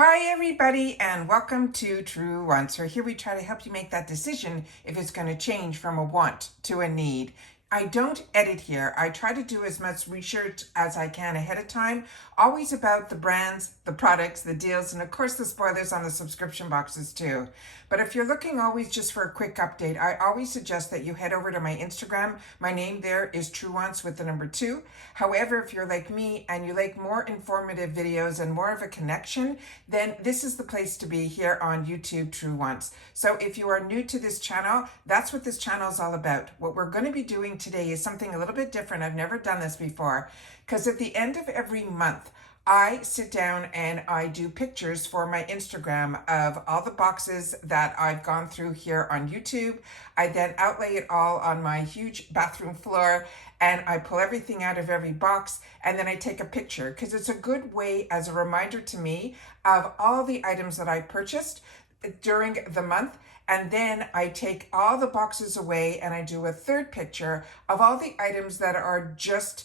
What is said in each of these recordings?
Hi everybody and welcome to Truewants, where here we try to help you make that decision if it's going to change from a want to a need. I don't edit here. I try to do as much research as I can ahead of time, always about the brands, the products, the deals, and of course the spoilers on the subscription boxes too. But if you're looking always just for a quick update, I always suggest that you head over to my Instagram. My name there is Truewants with the number 2. However, if you're like me and you like more informative videos and more of a connection, then this is the place to be here on YouTube Truewants. So if you are new to this channel, that's what this channel is all about. What we're going to be doing today is something a little bit different. I've never done this before, because at the end of every month, I sit down and I do pictures for my Instagram of all the boxes that I've gone through here on YouTube. I then outlay it all on my huge bathroom floor and I pull everything out of every box and then I take a picture because it's a good way as a reminder to me of all the items that I purchased during the month. And then I take all the boxes away and I do a third picture of all the items that are just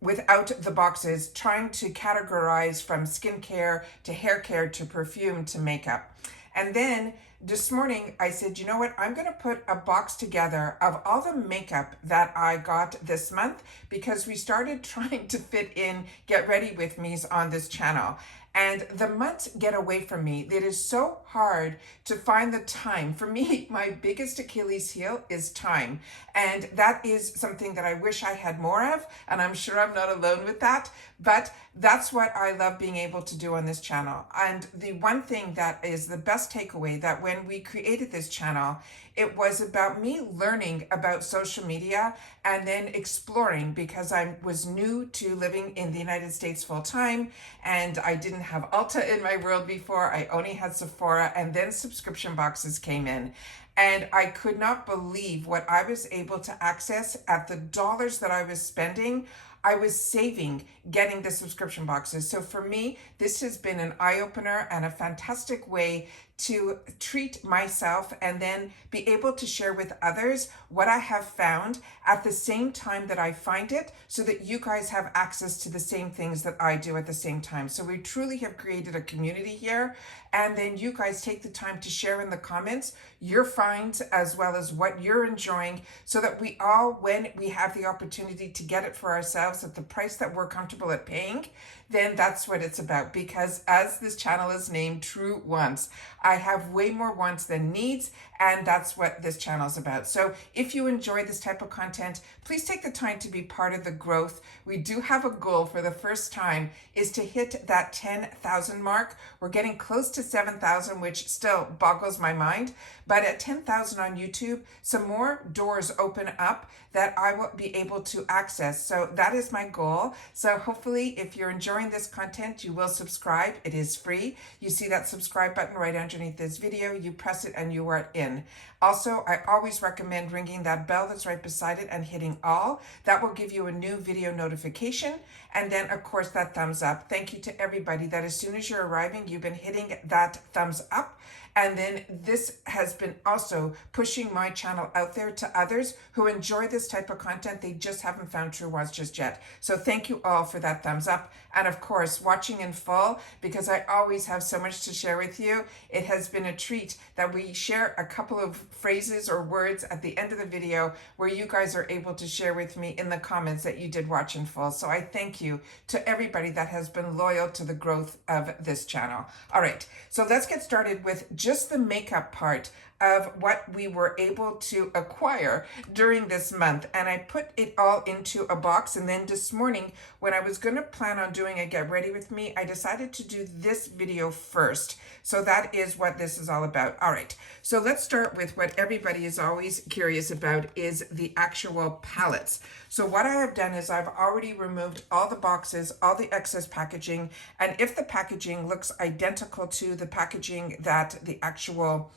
without the boxes, trying to categorize from skincare to hair care to perfume to makeup. And then this morning I said, you know what, I'm going to put a box together of all the makeup that I got this month because we started trying to fit in Get Ready With Me's on this channel. And the months get away from me. It is so hard to find the time. For me, my biggest Achilles heel is time. And that is something that I wish I had more of. And I'm sure I'm not alone with that. But that's what I love being able to do on this channel. And the one thing that is the best takeaway, that when we created this channel, it was about me learning about social media and then exploring, because I was new to living in the United States full time and I didn't have Ulta in my world before. I only had Sephora, and then subscription boxes came in. And I could not believe what I was able to access at the dollars that I was spending. I was saving getting the subscription boxes. So for me, this has been an eye-opener and a fantastic way to treat myself and then be able to share with others what I have found at the same time that I find it, so that you guys have access to the same things that I do at the same time. So we truly have created a community here, and then you guys take the time to share in the comments your finds as well as what you're enjoying, so that we all, when we have the opportunity to get it for ourselves at the price that we're comfortable at paying, then that's what it's about. Because as this channel is named, Truewants, I have way more wants than needs, and that's what this channel is about. So if you enjoy this type of content, please take the time to be part of the growth. We do have a goal for the first time, is to hit that 10,000 mark. We're getting close to 7,000, which still boggles my mind. But at 10,000 on YouTube, some more doors open up that I will be able to access. So that is my goal. So hopefully if you're enjoying this content, you will subscribe. It is free. You see that subscribe button right underneath this video. You press it and you are in. Also, I always recommend ringing that bell that's right beside it and hitting all. That will give you a new video notification. And then of course that thumbs up. Thank you to everybody that as soon as you're arriving, you've been hitting that thumbs up. And then this has been also pushing my channel out there to others who enjoy this type of content. They just haven't found Truewants just yet. So thank you all for that thumbs up. And of course, watching in full, because I always have so much to share with you. It has been a treat that we share a couple of phrases or words at the end of the video where you guys are able to share with me in the comments that you did watch in full. So I thank you to everybody that has been loyal to the growth of this channel. All right, so let's get started with just the makeup part of what we were able to acquire during this month. And I put it all into a box. And then this morning, when I was going to plan on doing a Get Ready With Me, I decided to do this video first. So that is what this is all about. All right, so let's start with what everybody is always curious about, is the actual palettes. So what I have done is I've already removed all the boxes, all the excess packaging. And if the packaging looks identical to the packaging that the actual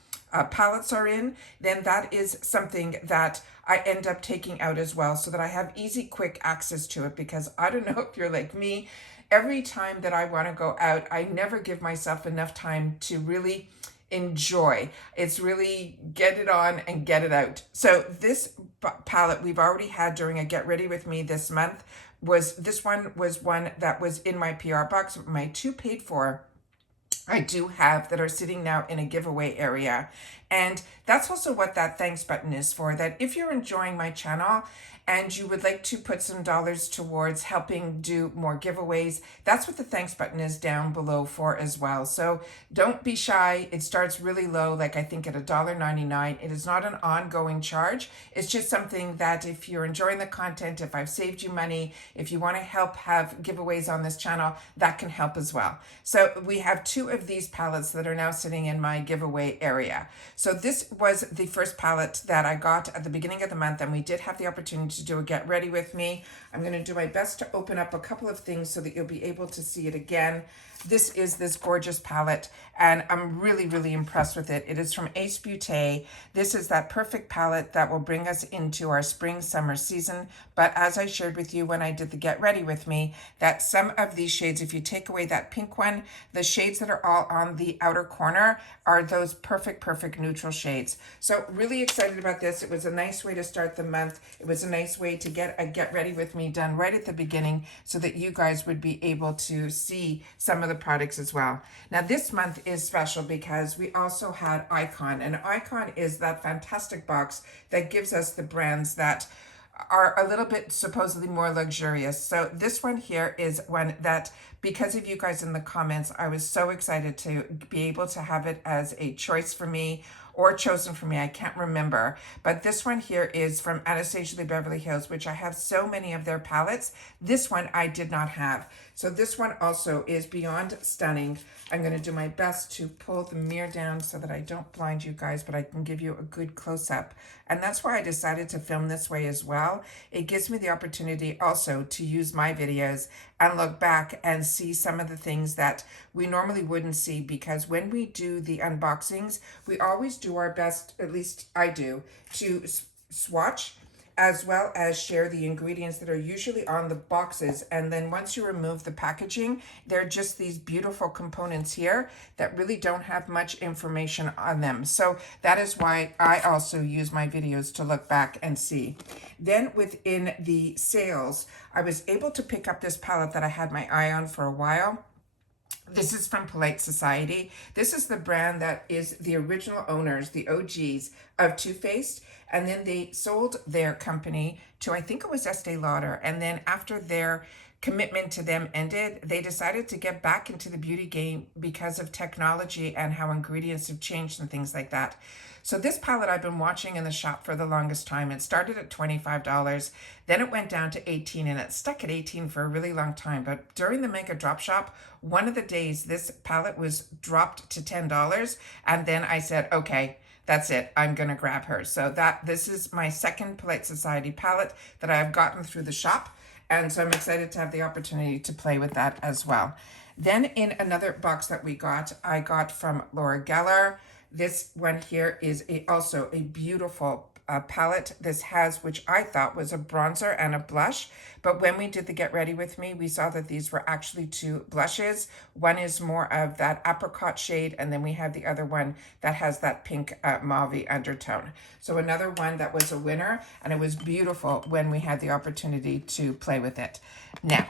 palettes are in, then that is something that I end up taking out as well, so that I have easy, quick access to it. Because I don't know if you're like me, every time that I want to go out, I never give myself enough time to really enjoy. It's really get it on and get it out. So this palette we've already had during a Get Ready With Me this month. This one was one that was in my PR box. My 2 paid for I do have that are sitting now in a giveaway area. And that's also what that thanks button is for, that if you're enjoying my channel and you would like to put some dollars towards helping do more giveaways, that's what the thanks button is down below for as well. So don't be shy. It starts really low, like I think at $1.99. It is not an ongoing charge. It's just something that if you're enjoying the content, if I've saved you money, if you want to help have giveaways on this channel, that can help as well. So we have 2 of these palettes that are now sitting in my giveaway area. So this was the first palette that I got at the beginning of the month, and we did have the opportunity to do a get ready with me. I'm going to do my best to open up a couple of things so that you'll be able to see it again. This is this gorgeous palette, and I'm really, really impressed with it. It is from Ace Beauté. This is that perfect palette that will bring us into our spring, summer season. But as I shared with you when I did the get ready with me, that some of these shades, if you take away that pink one, the shades that are all on the outer corner are those perfect neutral shades. So really excited about this. It was a nice way to start the month. It was a nice way to get a get ready with me done right at the beginning so that you guys would be able to see some of the products as well. Now this month is special because we also had Icon, and Icon is that fantastic box that gives us the brands that are a little bit supposedly more luxurious. So this one here is one that, because of you guys in the comments, I was so excited to be able to have it as a choice for me or chosen for me. I can't remember. But this one here is from Anastasia de Beverly Hills, which I have so many of their palettes. This one I did not have. So this one also is beyond stunning. I'm going to do my best to pull the mirror down so that I don't blind you guys, but I can give you a good close-up. And that's why I decided to film this way as well. It gives me the opportunity also to use my videos and look back and see some of the things that we normally wouldn't see, because when we do the unboxings, we always do our best, at least I do, to swatch as well as share the ingredients that are usually on the boxes. And then once you remove the packaging, they're just these beautiful components here that really don't have much information on them. So that is why I also use my videos to look back and see. Then within the sales, I was able to pick up this palette that I had my eye on for a while. This is from Polite Society. This is the brand that is the original owners, the OGs of Too Faced. And then they sold their company to, I think it was Estee Lauder. And then after their commitment to them ended, they decided to get back into the beauty game because of technology and how ingredients have changed and things like that. So this palette I've been watching in the shop for the longest time. It started at $25, then it went down to $18, and it stuck at $18 for a really long time. But during the Mega Drop Shop, one of the days this palette was dropped to $10, and then I said, okay, that's it, I'm gonna grab her. So this is my second Polite Society palette that I've gotten through the shop. And so I'm excited to have the opportunity to play with that as well. Then in another box that I got from Laura Geller. This one here is also a beautiful palette. This has, which I thought was a bronzer and a blush, but when we did the get ready with me, we saw that these were actually 2 blushes. One is more of that apricot shade, and then we have the other one that has that pink mauve undertone. So another one that was a winner, and it was beautiful when we had the opportunity to play with it. Now,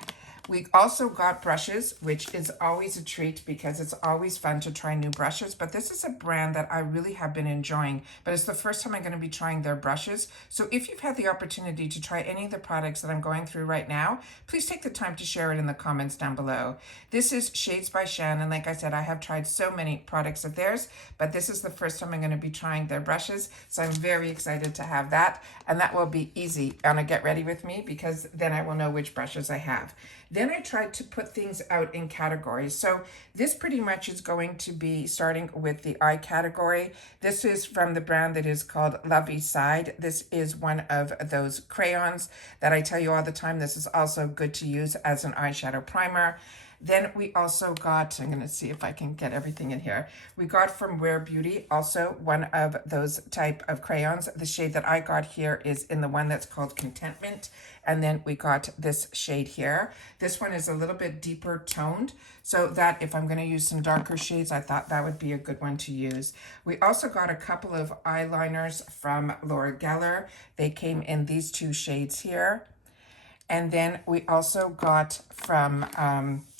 we also got brushes, which is always a treat because it's always fun to try new brushes. But this is a brand that I really have been enjoying, but it's the first time I'm going to be trying their brushes. So if you've had the opportunity to try any of the products that I'm going through right now, please take the time to share it in the comments down below. This is Shades by Shan, and like I said, I have tried so many products of theirs, but this is the first time I'm going to be trying their brushes. So I'm very excited to have that, and that will be easy on a get ready with me because then I will know which brushes I have. Then I tried to put things out in categories. So this pretty much is going to be starting with the eye category. This is from the brand that is called Lovey Side. This is one of those crayons that I tell you all the time. This is also good to use as an eyeshadow primer. Then we also got, I'm going to see if I can get everything in here. We got from Rare Beauty also one of those type of crayons. The shade that I got here is in the one that's called Contentment. And then we got this shade here. This one is a little bit deeper toned, so that if I'm going to use some darker shades, I thought that would be a good one to use. We also got a couple of eyeliners from Laura Geller. They came in these 2 shades here. And then we also got from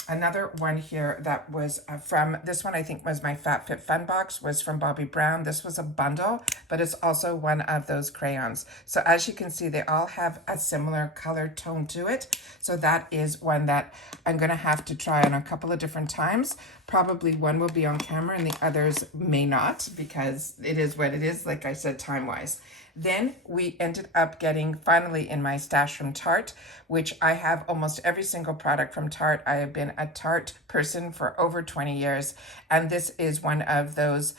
another one here that was from, this one I think was my FabFitFun box, was from Bobbi Brown. This was a bundle, but it's also one of those crayons. So as you can see, they all have a similar color tone to it. So that is one that I'm gonna have to try on a couple of different times. Probably one will be on camera and the others may not, because it is what it is, like I said, time-wise. Then we ended up getting finally in my stash from Tarte, which I have almost every single product from Tarte. I have been a Tarte person for over 20 years. And this is one of those,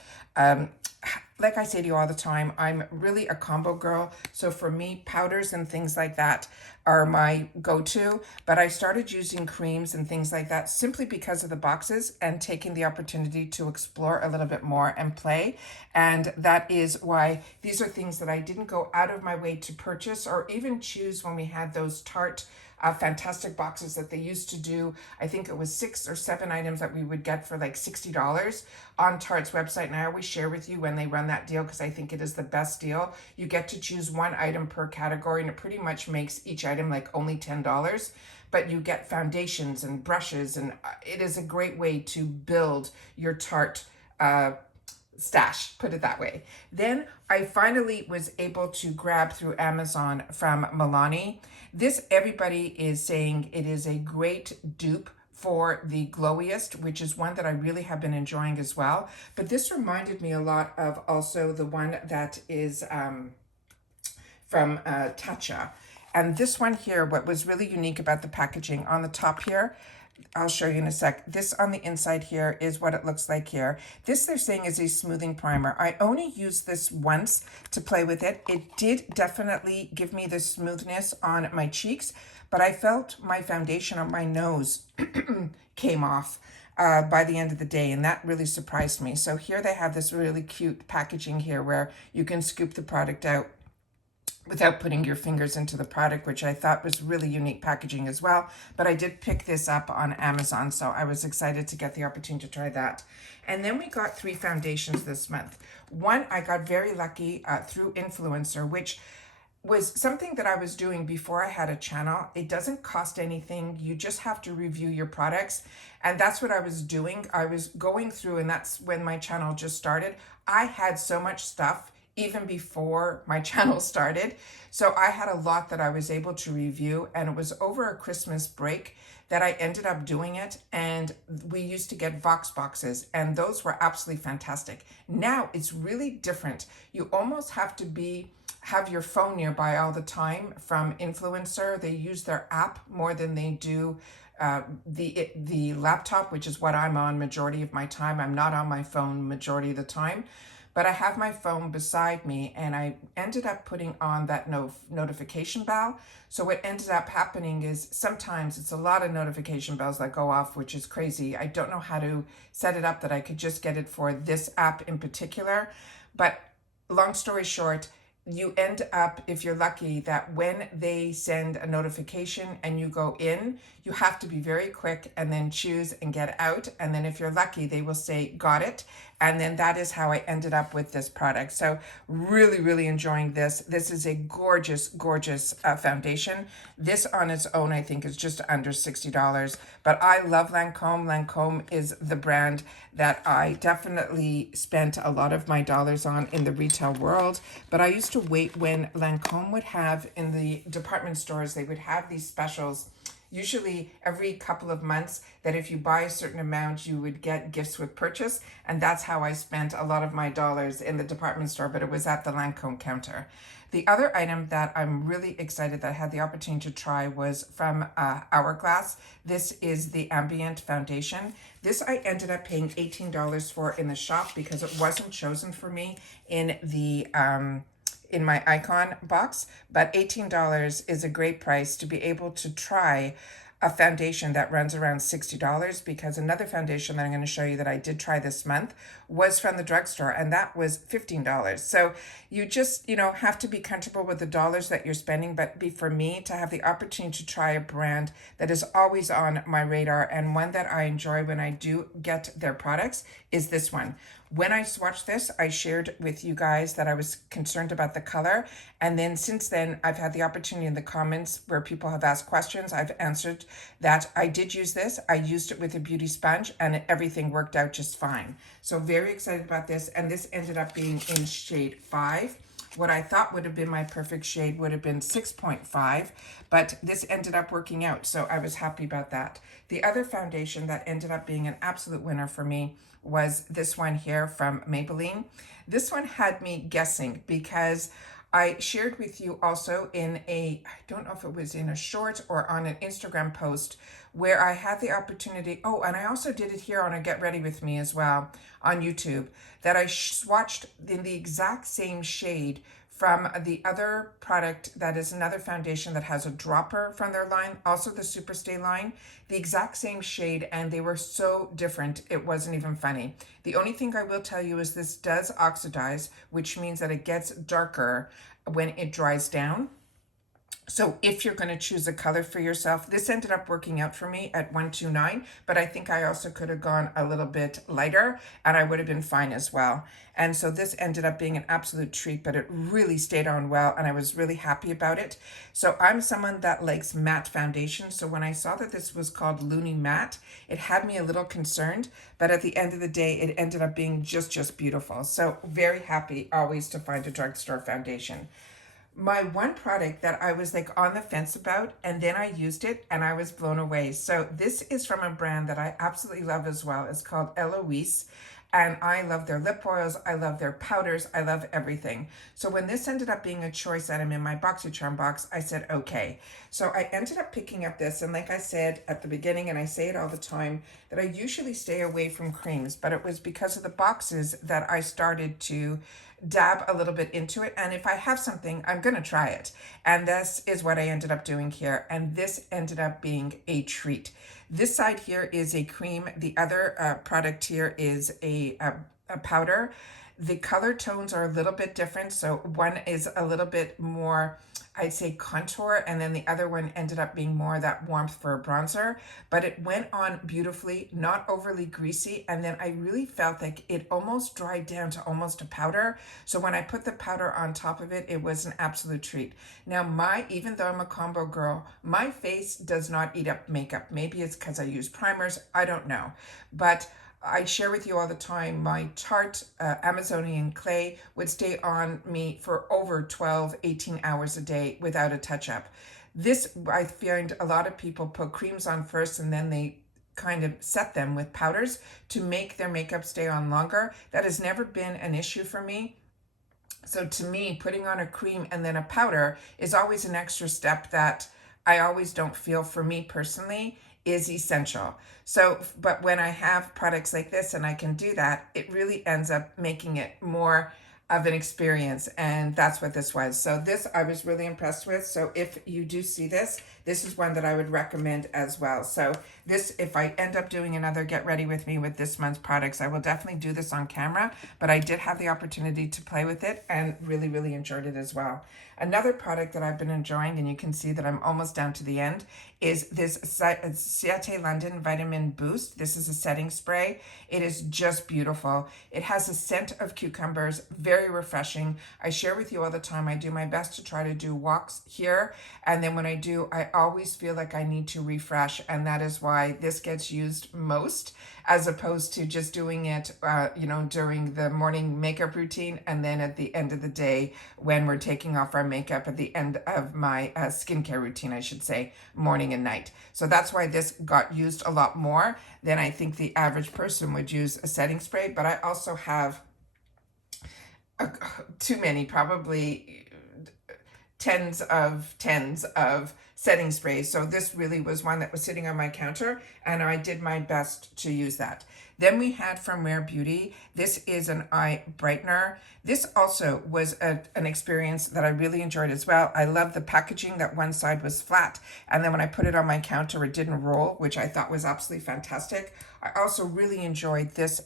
like I say to you all the time, I'm really a combo girl. So for me, powders and things like that are my go-to, but I started using creams and things like that simply because of the boxes and taking the opportunity to explore a little bit more and play. And that is why these are things that I didn't go out of my way to purchase or even choose when we had those Tarte fantastic boxes that they used to do. I think it was 6 or 7 items that we would get for like $60 on Tarte's website. And I always share with you when they run that deal because I think it is the best deal. You get to choose one item per category and it pretty much makes each item like only $10. But you get foundations and brushes, and it is a great way to build your Tarte stash, put it that way. Then I finally was able to grab through Amazon from Milani. This, everybody is saying it is a great dupe for the Glowiest, which is one that I really have been enjoying as well. But this reminded me a lot of also the one that is from Tatcha. And this one here, what was really unique about the packaging on the top here, I'll show you in a sec. This on the inside here is what it looks like here. This they're saying is a smoothing primer. I only used this once to play with it. It did definitely give me the smoothness on my cheeks, but I felt my foundation on my nose came off by the end of the day, and that really surprised me. So here they have this really cute packaging here where you can scoop the product out without putting your fingers into the product, which I thought was really unique packaging as well. But I did pick this up on Amazon, so I was excited to get the opportunity to try that. And then we got 3 foundations this month. One, I got very lucky through Influencer, which was something that I was doing before I had a channel. It doesn't cost anything. You just have to review your products. And that's what I was doing. I was going through, and that's when my channel just started. I had so much stuff even before my channel started. So I had a lot that I was able to review, and it was over a Christmas break that I ended up doing it. And we used to get Vox boxes, and those were absolutely fantastic. Now it's really different. You almost have to have your phone nearby all the time from Influencer. They use their app more than they do the laptop, which is what I'm on majority of my time. I'm not on my phone majority of the time. But I have my phone beside me, and I ended up putting on that notification bell. So what ended up happening is sometimes it's a lot of notification bells that go off, which is crazy. I don't know how to set it up that I could just get it for this app in particular. But long story short, you end up, if you're lucky, that when they send a notification and you go in, you have to be very quick and then choose and get out. And then if you're lucky, they will say, got it. And then that is how I ended up with this product. So really, really enjoying this. This is a gorgeous, gorgeous foundation. This on its own, I think, is just under $60. But I love Lancome. Lancome is the brand that I definitely spent a lot of my dollars on in the retail world. But I used to wait when Lancome would have in the department stores, they would have these specials usually every couple of months, that if you buy a certain amount, you would get gifts with purchase. And that's how I spent a lot of my dollars in the department store, but it was at the Lancome counter. The other item that I'm really excited that I had the opportunity to try was from Hourglass. This is the Ambient Foundation. This I ended up paying $18 for in the shop because it wasn't chosen for me in the in my icon box, but $18 is a great price to be able to try a foundation that runs around $60, because another foundation that I'm going to show you that I did try this month was from the drugstore, and that was $15. So you just, have to be comfortable with the dollars that you're spending, but for me to have the opportunity to try a brand that is always on my radar and one that I enjoy when I do get their products is this one. When I swatched this, I shared with you guys that I was concerned about the color. And then since then, I've had the opportunity in the comments where people have asked questions. I've answered that I did use this. I used it with a beauty sponge and everything worked out just fine. So very excited about this. And this ended up being in shade 5. What I thought would have been my perfect shade would have been 6.5, but this ended up working out, so I was happy about that. The other foundation that ended up being an absolute winner for me was this one here from Maybelline. This one had me guessing because I shared with you also in I don't know if it was in a short or on an Instagram post where I had the opportunity, oh, and I also did it here on a Get Ready With Me as well on YouTube, that I swatched in the exact same shade from the other product that is another foundation that has a dropper from their line, also the Superstay line, the exact same shade, and they were so different, it wasn't even funny. The only thing I will tell you is this does oxidize, which means that it gets darker when it dries down. So if you're going to choose a color for yourself, this ended up working out for me at 129, but I think I also could have gone a little bit lighter and I would have been fine as well. And so this ended up being an absolute treat, but it really stayed on well and I was really happy about it. So I'm someone that likes matte foundation. So when I saw that this was called Looney Matte, it had me a little concerned, but at the end of the day, it ended up being just beautiful. So very happy always to find a drugstore foundation. My one product that I was like on the fence about, and then I used it and I was blown away. So this is from a brand that I absolutely love as well. It's called Eloise, and I love their lip oils. I love their powders. I love everything. So when this ended up being a choice item in my BoxyCharm box, I said, okay. So I ended up picking up this, and like I said at the beginning, and I say it all the time, that I usually stay away from creams, but it was because of the boxes that I started to dab a little bit into it, and if I have something, I'm gonna try it. And this is what I ended up doing here, and this ended up being a treat. This side here is a cream. The other product here is a powder. The color tones are a little bit different, so one is a little bit more, I'd say, contour, and then the other one ended up being more that warmth for a bronzer, but it went on beautifully, not overly greasy, and then I really felt like it almost dried down to almost a powder. So when I put the powder on top of it, it was an absolute treat. Now even though I'm a combo girl, my face does not eat up makeup. Maybe it's because I use primers, I don't know, but I share with you all the time, my Tarte Amazonian clay would stay on me for over 12, 18 hours a day without a touch-up. This, I find a lot of people put creams on first and then they kind of set them with powders to make their makeup stay on longer. That has never been an issue for me. So to me, putting on a cream and then a powder is always an extra step that I always don't feel, for me personally, is essential. So, but when I have products like this and I can do that, it really ends up making it more of an experience, and that's what this was. So this I was really impressed with. So if you do see this, this is one that I would recommend as well. So this, if I end up doing another Get Ready With Me with this month's products, I will definitely do this on camera, but I did have the opportunity to play with it and really enjoyed it as well. Another product that I've been enjoying, and you can see that I'm almost down to the end, is this Ciate London Vitamin Boost. This is a setting spray. It is just beautiful. It has a scent of cucumbers, very refreshing. I share with you all the time, I do my best to try to do walks here, and then when I do, I always feel like I need to refresh, and that is why this gets used most, as opposed to just doing it, during the morning makeup routine, and then at the end of the day when we're taking off our makeup, at the end of my skincare routine, I should say, morning and night. So that's why this got used a lot more than I think the average person would use a setting spray. But I also have too many, probably tens of setting sprays. So this really was one that was sitting on my counter, and I did my best to use that. Then we had from Rare Beauty, this is an eye brightener. This also was an experience that I really enjoyed as well. I love the packaging, that one side was flat, and then when I put it on my counter, it didn't roll, which I thought was absolutely fantastic. I also really enjoyed this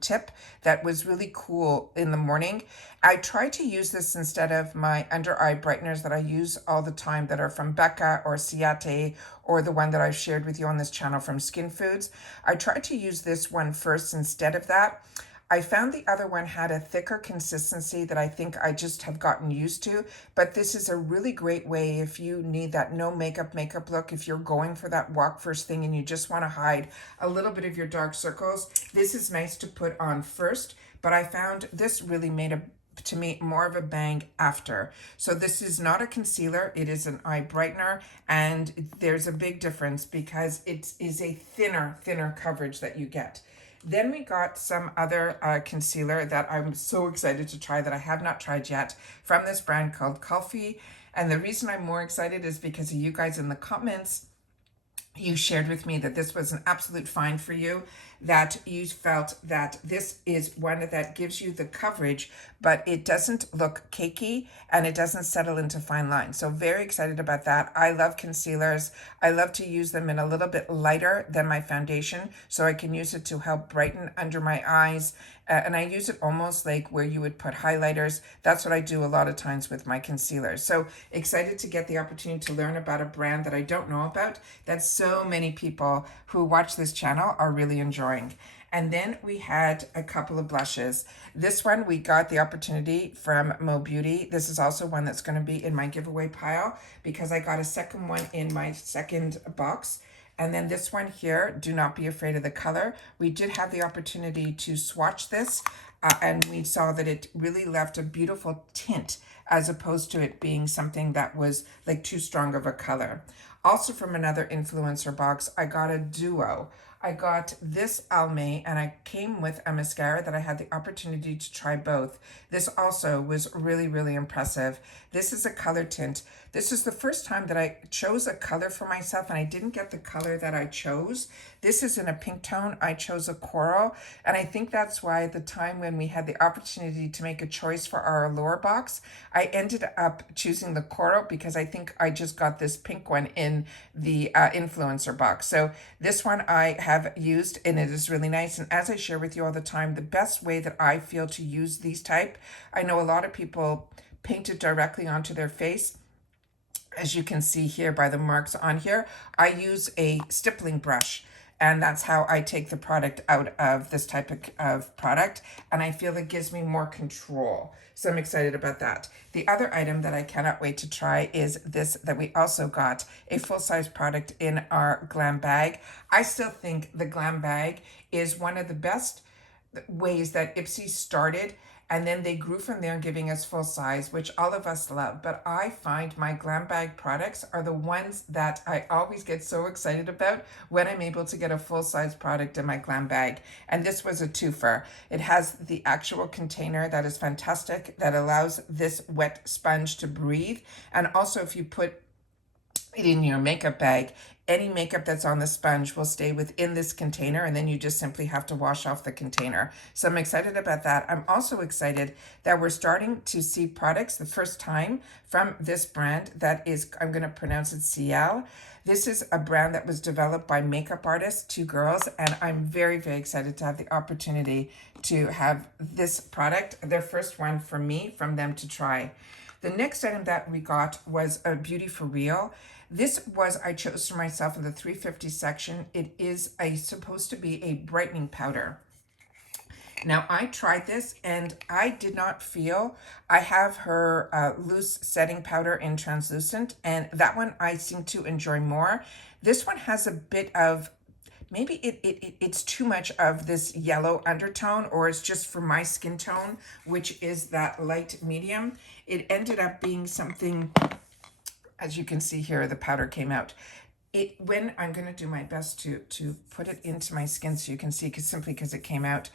tip that was really cool in the morning. I try to use this instead of my under eye brighteners that I use all the time that are from Becca or Ciate, or the one that I've shared with you on this channel from Skin Foods. I try to use this one first instead of that. I found the other one had a thicker consistency that I think I just have gotten used to, but this is a really great way if you need that no makeup look, if you're going for that walk first thing and you just want to hide a little bit of your dark circles. This is nice to put on first, but I found this really made to me more of a bang after. So this is not a concealer, it is an eye brightener, and there's a big difference because it is a thinner coverage that you get. Then we got some other concealer that I'm so excited to try that I have not tried yet from this brand called Kulfi. And the reason I'm more excited is because of you guys in the comments. You shared with me that this was an absolute find for you, that you felt that this is one that gives you the coverage, but it doesn't look cakey and it doesn't settle into fine lines. So very excited about that. I love concealers. I love to use them in a little bit lighter than my foundation, so I can use it to help brighten under my eyes. And I use it almost like where you would put highlighters. That's what I do a lot of times with my concealers. So excited to get the opportunity to learn about a brand that I don't know about, that so many people who watch this channel are really enjoying. And then we had a couple of blushes. This one we got the opportunity from Mo Beauty. This is also one that's going to be in my giveaway pile because I got a second one in my second box. And then this one here, do not be afraid of the color. We did have the opportunity to swatch this and we saw that it really left a beautiful tint as opposed to it being something that was like too strong of a color. Also from another influencer box, I got a duo. I got this Almay and I came with a mascara that I had the opportunity to try both. This also was really impressive. This is a color tint. This is the first time that I chose a color for myself and I didn't get the color that I chose. This is in a pink tone. I chose a coral, and I think that's why at the time when we had the opportunity to make a choice for our Allure box, I ended up choosing the coral because I think I just got this pink one in the influencer box. So this one I have used and it is really nice. And as I share with you all the time, the best way that I feel to use these type, I know a lot of people paint it directly onto their face. As you can see here by the marks on here, I use a stippling brush. And that's how I take the product out of this type of product. And I feel it gives me more control. So I'm excited about that. The other item that I cannot wait to try is this that we also got, a full-size product in our glam bag. I still think the glam bag is one of the best ways that Ipsy started, and then they grew from there, giving us full size, which all of us love. But I find my glam bag products are the ones that I always get so excited about when I'm able to get a full size product in my glam bag. And this was a twofer. It has the actual container that is fantastic, that allows this wet sponge to breathe. And also if you put it in your makeup bag, any makeup that's on the sponge will stay within this container, and then you just simply have to wash off the container. So I'm excited about that. I'm also excited that we're starting to see products the first time from this brand that is, I'm going to pronounce it Ciel. This is a brand that was developed by makeup artists, two girls, and I'm very excited to have the opportunity to have this product, their first one for me, from them to try. The next item that we got was a Beauty for Real. This was, I chose for myself in the 350 section. It is supposed to be a brightening powder. Now I tried this and I did not feel, I have her loose setting powder in translucent, and that one I seem to enjoy more. This one has a bit of, maybe it's too much of this yellow undertone, or it's just for my skin tone, which is that light medium. It ended up being something, as you can see here, the powder came out. When I'm going to do my best to put it into my skin so you can see, simply because it came out,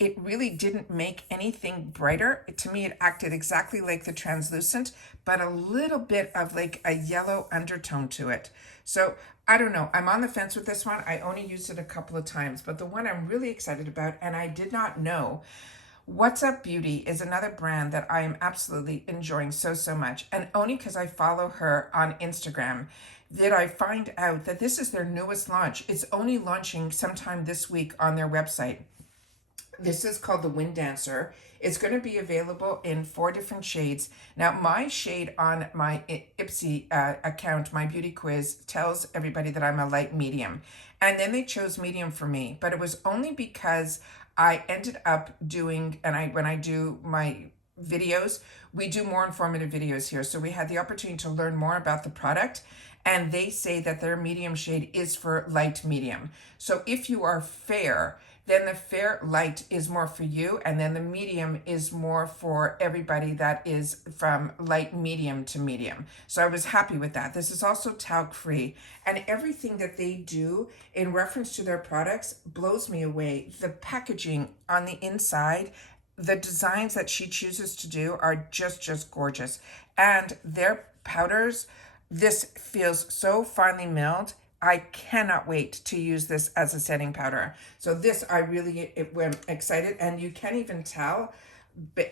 it really didn't make anything brighter. To me, it acted exactly like the translucent, but a little bit of like a yellow undertone to it. So I don't know. I'm on the fence with this one. I only used it a couple of times, but the one I'm really excited about, and I did not know, What's Up Beauty is another brand that I am absolutely enjoying so much. And only because I follow her on Instagram did I find out that this is their newest launch. It's only launching sometime this week on their website. This is called the Wind Dancer. It's going to be available in 4 different shades. Now, my shade on my Ipsy account, my beauty quiz, tells everybody that I'm a light medium. And then they chose medium for me, but it was only because I ended up doing, and when I do my videos, we do more informative videos here. So we had the opportunity to learn more about the product, and they say that their medium shade is for light medium. So if you are fair, then the fair light is more for you, and then the medium is more for everybody that is from light medium to medium. So I was happy with that. This is also talc free, and everything that they do in reference to their products blows me away. The packaging on the inside, the designs that she chooses to do are just gorgeous, and their powders, this feels so finely milled. I cannot wait to use this as a setting powder. So this, I really am excited, and you can't even tell,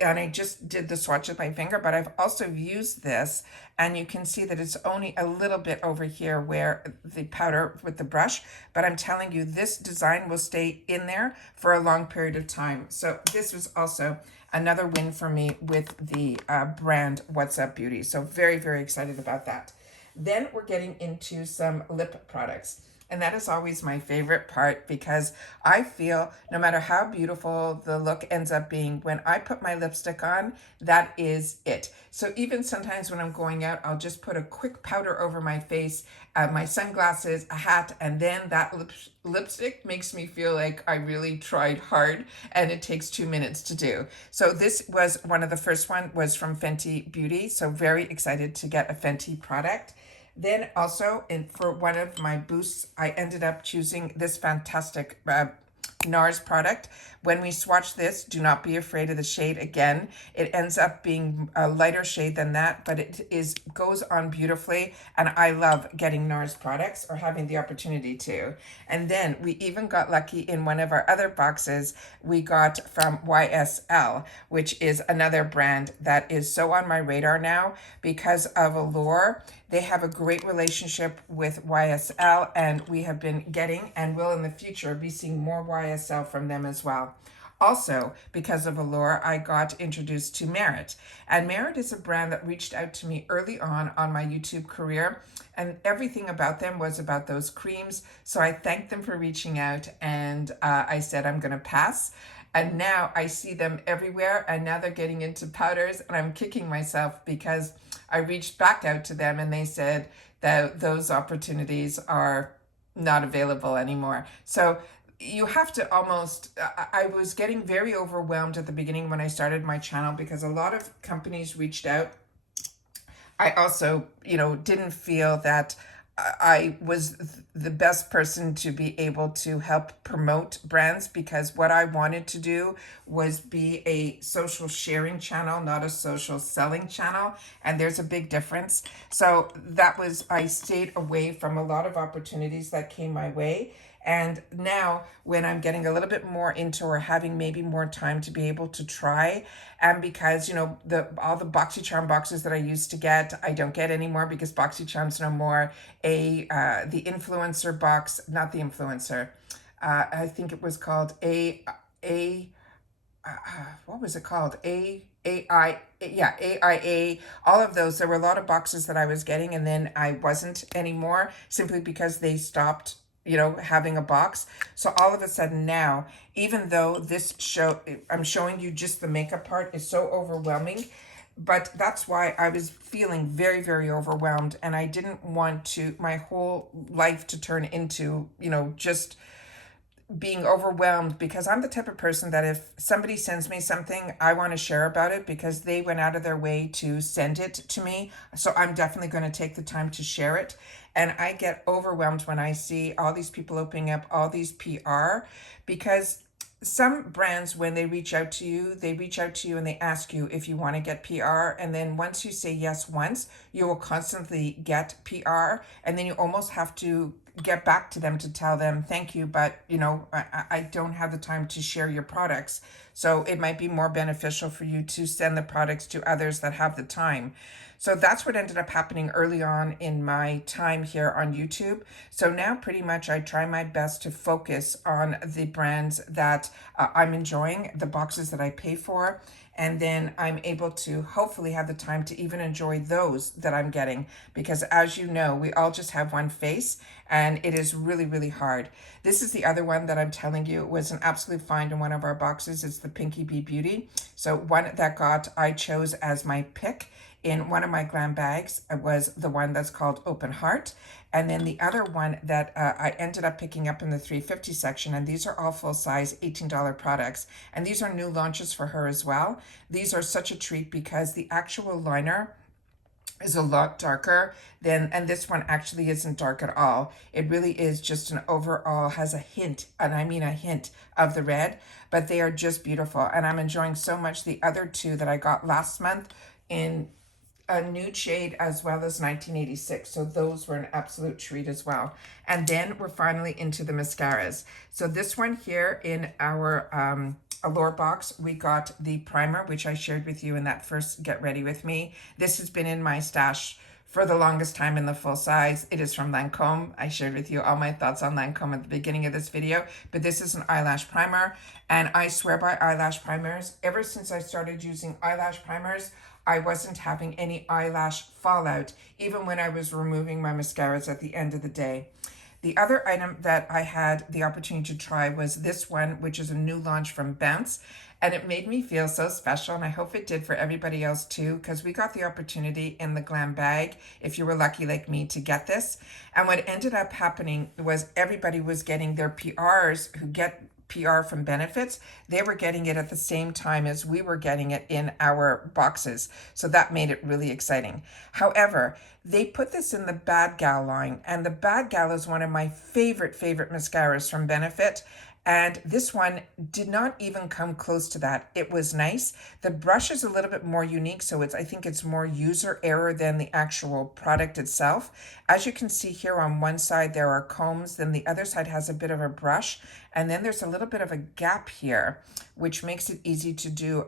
and I just did the swatch with my finger, but I've also used this, and you can see that it's only a little bit over here where the powder with the brush, but I'm telling you, this design will stay in there for a long period of time. So this was also another win for me with the brand What's Up Beauty. So very excited about that. Then we're getting into some lip products. And that is always my favorite part, because I feel no matter how beautiful the look ends up being, when I put my lipstick on, that is it. So even sometimes when I'm going out, I'll just put a quick powder over my face, my sunglasses, a hat, and then that lipstick makes me feel like I really tried hard, and it takes 2 minutes to do. So this was one of the first one, was from Fenty Beauty. So very excited to get a Fenty product. Then also, for one of my boosts, I ended up choosing this fantastic NARS product. When we swatch this, do not be afraid of the shade again. It ends up being a lighter shade than that, but it goes on beautifully, and I love getting NARS products, or having the opportunity to. And then we even got lucky in one of our other boxes. We got from YSL, which is another brand that is so on my radar now because of Allure. They have a great relationship with YSL, and we have been getting, and will in the future be seeing, more YSL from them as well. Also, because of Allure, I got introduced to Merit. And Merit is a brand that reached out to me early on my YouTube career, and everything about them was about those creams. So I thanked them for reaching out, and I said I'm going to pass. And now I see them everywhere, and now they're getting into powders, and I'm kicking myself because I reached back out to them and they said that those opportunities are not available anymore. So you have to almost, I was getting very overwhelmed at the beginning when I started my channel, because a lot of companies reached out. I also, didn't feel that I was the best person to be able to help promote brands, because what I wanted to do was be a social sharing channel, not a social selling channel. And there's a big difference. So I stayed away from a lot of opportunities that came my way. And now when I'm getting a little bit more into, or having maybe more time to be able to try, and because, all the BoxyCharm boxes that I used to get, I don't get anymore, because BoxyCharm's no more the influencer box, not the influencer. I think it was called what was it called? AIA, all of those. There were a lot of boxes that I was getting, and then I wasn't anymore, simply because they stopped having a box. So all of a sudden now, even though I'm showing you just the makeup part, is so overwhelming, but that's why I was feeling very overwhelmed, and I didn't want my whole life to turn into, just being overwhelmed, because I'm the type of person that if somebody sends me something, I want to share about it, because they went out of their way to send it to me. So I'm definitely going to take the time to share it. And I get overwhelmed when I see all these people opening up all these PR, because some brands, when they reach out to you and they ask you if you want to get PR. And then once you say yes once, you will constantly get PR. And then you almost have to get back to them to tell them, thank you, but I don't have the time to share your products. So it might be more beneficial for you to send the products to others that have the time. So that's what ended up happening early on in my time here on YouTube. So now pretty much I try my best to focus on the brands that I'm enjoying, the boxes that I pay for, and then I'm able to hopefully have the time to even enjoy those that I'm getting, because as you know, we all just have one face and it is really, really hard. This is the other one that I'm telling you was an absolute find in one of our boxes. It's the Pinky Bee Beauty. So one that I chose as my pick in one of my glam bags was the one that's called Open Heart. And then the other one that I ended up picking up in the 350 section, and these are all full size $18 products. And these are new launches for her as well. These are such a treat because the actual liner is a lot darker than, and this one actually isn't dark at all. It really is just an overall, has a hint, and I mean a hint of the red, but they are just beautiful. And I'm enjoying so much the other two that I got last month in a nude shade as well as 1986. So those were an absolute treat as well. And then we're finally into the mascaras. So this one here in our Allure box, we got the primer, which I shared with you in that first Get Ready With Me. This has been in my stash for the longest time in the full size. It is from Lancome. I shared with you all my thoughts on Lancome at the beginning of this video, but this is an eyelash primer, and I swear by eyelash primers. Ever since I started using eyelash primers, I wasn't having any eyelash fallout, even when I was removing my mascaras at the end of the day. The other item that I had the opportunity to try was this one, which is a new launch from Bounce. And it made me feel so special, and I hope it did for everybody else too, because we got the opportunity in the glam bag, if you were lucky like me, to get this. And what ended up happening was everybody was getting their PRs who get PR from Benefits. They were getting it at the same time as we were getting it in our boxes. So that made it really exciting. However, they put this in the Bad Gal line, and the Bad Gal is one of my favorite mascaras from Benefit. And this one did not even come close to that. It was nice. The brush is a little bit more unique, so I think it's more user error than the actual product itself. As you can see here on one side, there are combs, then the other side has a bit of a brush, and then there's a little bit of a gap here, which makes it easy to do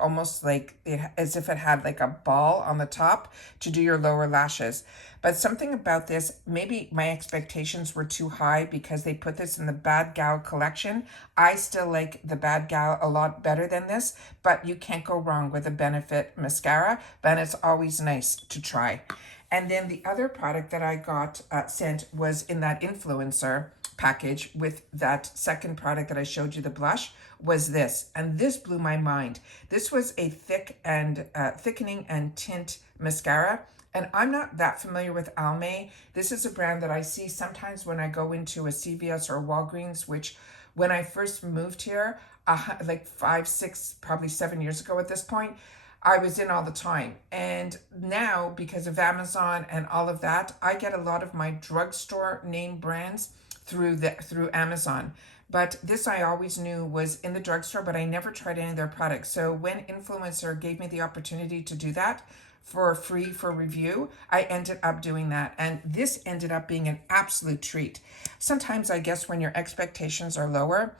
almost like as if it had like a ball on the top to do your lower lashes. But something about this, maybe my expectations were too high because they put this in the Bad Gal collection. I still like the Bad Gal a lot better than this, but you can't go wrong with a Benefit mascara, but it's always nice to try. And then the other product that I got sent was in that influencer package with that second product that I showed you, the blush, was this. And this blew my mind. This was a thickening and tint mascara. And I'm not that familiar with Almay. This is a brand that I see sometimes when I go into a CVS or Walgreens, which when I first moved here, like 5, 6, probably 7 years ago at this point, I was in all the time. And now, because of Amazon and all of that, I get a lot of my drugstore name brands through Amazon. But this I always knew was in the drugstore, but I never tried any of their products. So when Influencer gave me the opportunity to do that for free for review, I ended up doing that. And this ended up being an absolute treat. Sometimes I guess when your expectations are lower,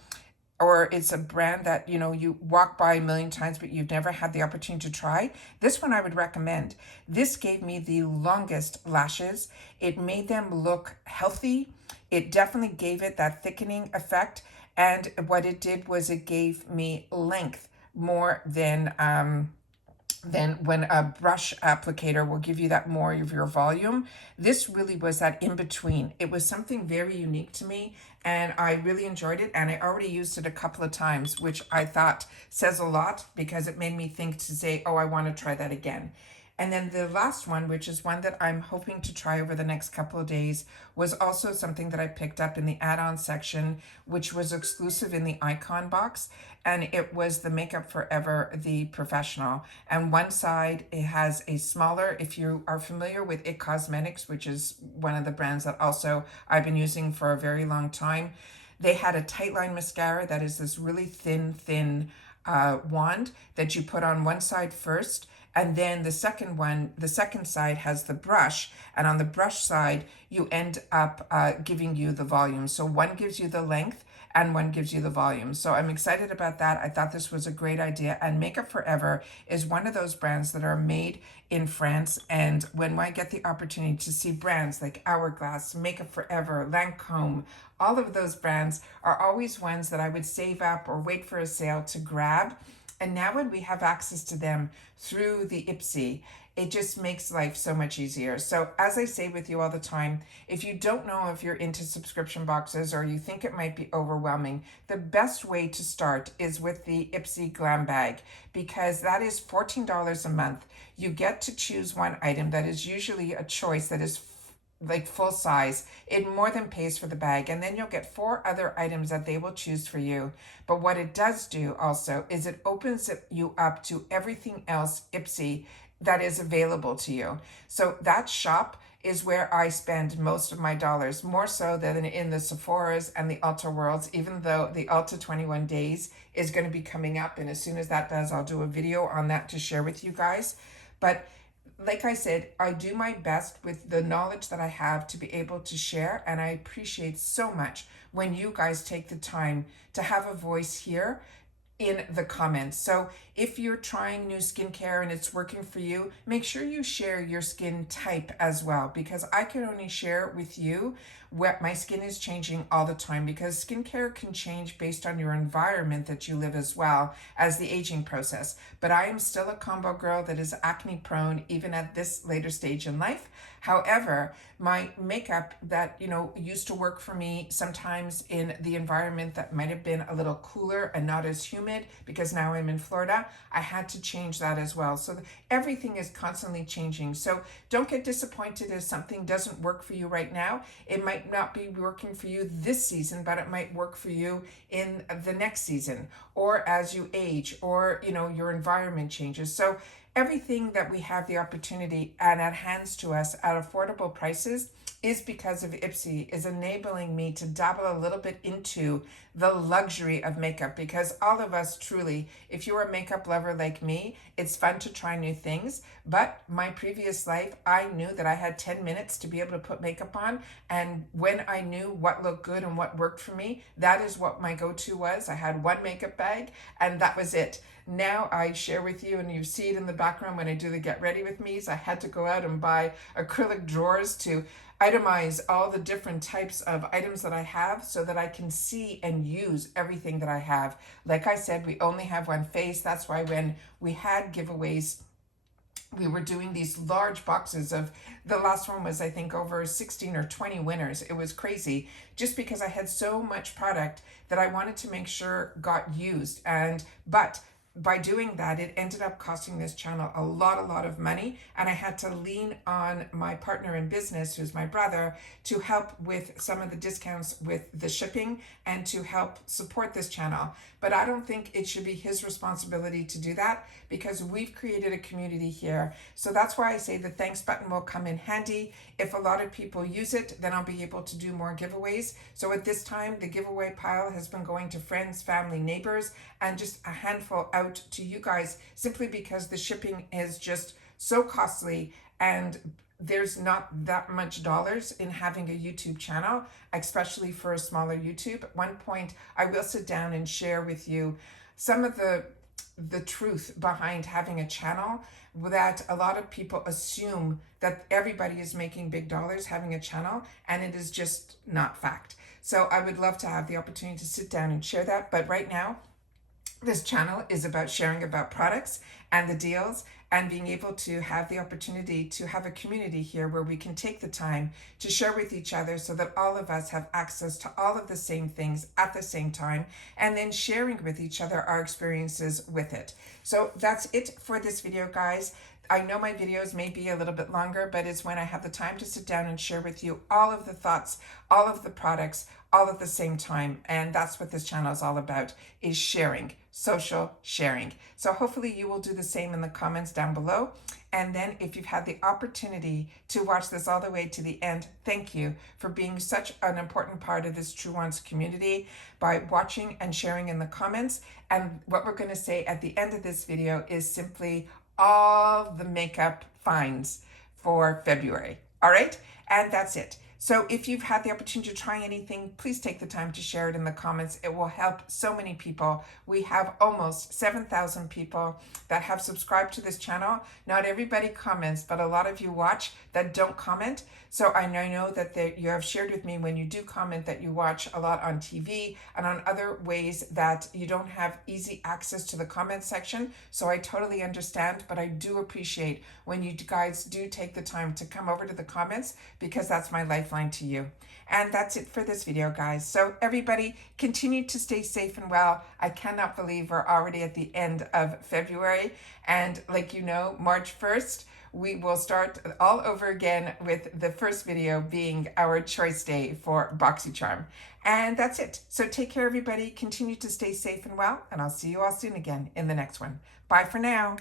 or it's a brand that, you know, you walk by a million times, but you've never had the opportunity to try, this one I would recommend. This gave me the longest lashes. It made them look healthy. It definitely gave it that thickening effect. And what it did was it gave me length more than when a brush applicator will give you that more of your volume. This really was that in between. It was something very unique to me, and I really enjoyed it, and I already used it a couple of times, which I thought says a lot because it made me think to say, oh, I want to try that again. And then the last one, which is one that I'm hoping to try over the next couple of days, was also something that I picked up in the add-on section, which was exclusive in the icon box. And it was the Makeup Forever, the Professional. And one side, it has a smaller, if you are familiar with IT Cosmetics, which is one of the brands that also I've been using for a very long time. They had a Tightline mascara that is this really thin wand that you put on one side first. And then the second side has the brush, and on the brush side, you end up giving you the volume. So one gives you the length, and one gives you the volume. So I'm excited about that. I thought this was a great idea. And Makeup Forever is one of those brands that are made in France. And when I get the opportunity to see brands like Hourglass, Makeup Forever, Lancome, all of those brands are always ones that I would save up or wait for a sale to grab. And now when we have access to them through the ipsy, it just makes life so much easier. So as I say with you all the time, if you don't know if you're into subscription boxes or you think it might be overwhelming, the best way to start is with the ipsy glam bag, because that is $14 a month. You get to choose one item that is usually a choice that is like full size. It more than pays for the bag, and then you'll get 4 other items that they will choose for you. But what it does do also is it opens you up to everything else ipsy that is available to you. So that shop is where I spend most of my dollars, more so than in the Sephora's and the Ulta Worlds, even though the Ulta 21 Days is going to be coming up, and as soon as that does, I'll do a video on that to share with you guys. But like I said, I do my best with the knowledge that I have to be able to share, and I appreciate so much when you guys take the time to have a voice here in the comments. So if you're trying new skincare and it's working for you, make sure you share your skin type as well, because I can only share with you what my skin is changing all the time, because skincare can change based on your environment that you live as well as the aging process. But I am still a combo girl that is acne prone even at this later stage in life. However, my makeup that, used to work for me sometimes in the environment that might have been a little cooler and not as humid, because now I'm in Florida, I had to change that as well. So everything is constantly changing. So don't get disappointed if something doesn't work for you right now. It might not be working for you this season, but it might work for you in the next season, or as you age, or, your environment changes. So everything that we have the opportunity and at hands to us at affordable prices is because of ipsy, is enabling me to dabble a little bit into the luxury of makeup, because all of us truly, if you're a makeup lover like me, it's fun to try new things. But my previous life, I knew that I had 10 minutes to be able to put makeup on, and when I knew what looked good and what worked for me, that is what my go-to was. I had one makeup bag and that was it. Now I share with you, and you see it in the background when I do the get ready with me's, I had to go out and buy acrylic drawers to itemize all the different types of items that I have so that I can see and use everything that I have. Like I said, we only have one face. That's why when we had giveaways, we were doing these large boxes of, the last one was I think over 16 or 20 winners. It was crazy, just because I had so much product that I wanted to make sure got used. But by doing that, it ended up costing this channel a lot of money, and I had to lean on my partner in business, who's my brother, to help with some of the discounts with the shipping and to help support this channel. But I don't think it should be his responsibility to do that, because we've created a community here. So that's why I say the thanks button will come in handy. If a lot of people use it, then I'll be able to do more giveaways. So at this time, the giveaway pile has been going to friends, family, neighbors, and just a handful out to you guys, simply because the shipping is just so costly, and there's not that much dollars in having a YouTube channel, especially for a smaller YouTube. At one point, I will sit down and share with you some of the truth behind having a channel, that a lot of people assume that everybody is making big dollars having a channel, and it is just not fact. So I would love to have the opportunity to sit down and share that. But right now, this channel is about sharing about products and the deals, and being able to have the opportunity to have a community here where we can take the time to share with each other, so that all of us have access to all of the same things at the same time, and then sharing with each other our experiences with it. So that's it for this video, guys. I know my videos may be a little bit longer, but it's when I have the time to sit down and share with you all of the thoughts, all of the products, all at the same time. And that's what this channel is all about, is sharing, social sharing. So hopefully you will do the same in the comments down below. And then if you've had the opportunity to watch this all the way to the end, thank you for being such an important part of this Truewants community by watching and sharing in the comments. And what we're going to say at the end of this video is simply all the makeup finds for February. All right? And that's it. So if you've had the opportunity to try anything, please take the time to share it in the comments. It will help so many people. We have almost 7,000 people that have subscribed to this channel. Not everybody comments, but a lot of you watch that don't comment. So I know that you have shared with me when you do comment that you watch a lot on TV and on other ways that you don't have easy access to the comment section. So I totally understand, but I do appreciate when you guys do take the time to come over to the comments, because that's my lifeline to you. And that's it for this video, guys. So everybody, continue to stay safe and well. I cannot believe we're already at the end of February. And like you know, March 1st, we will start all over again with the first video being our choice day for BoxyCharm. And that's it. So take care, everybody. Continue to stay safe and well, and I'll see you all soon again in the next one. Bye for now.